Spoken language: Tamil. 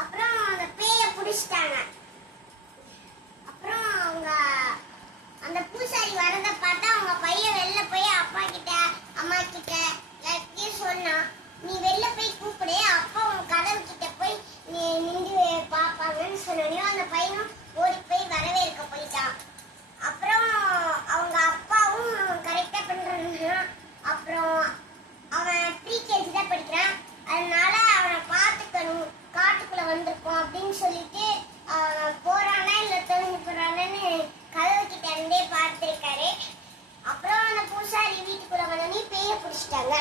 அப்புறம் அந்த பேய புடிச்சிட்டாங்க. அப்புறம் அவங்க அந்த பூசாரி வரத பார்த்தா அவங்க பையன் வெளில போய் அப்பா கிட்ட அம்மா கிட்ட எல்லாத்தையும் சொன்னான். நீ வெளில போய் கூப்பிடு, அப்பா உன் கதவு கிட்ட போய் நீ நின்று பாப்பாங்கன்னு சொன்னோடனே அந்த பையனும் ஓடி போய் வரவேற்க போயிட்டான். அப்புறம் அவங்க அப்பாவும் கரெக்டா பண்றாங்க. அப்புறம் அவன் ப்ரீகேஜி தான் படிக்கிறான், அதனால அவனை பார்த்துக்கணும், காட்டுக்குள்ள வந்திருக்கோம் அப்படின்னு சொல்லிட்டு போறானா இல்ல தொலைஞ்சு போறானு கதவு கிட்ட இருந்தே பார்த்திருக்காரு. அப்புறம் அந்த பூசாரி வீட்டுக்குள்ள வந்தோடனே பேய பிடிச்சிட்டாங்க.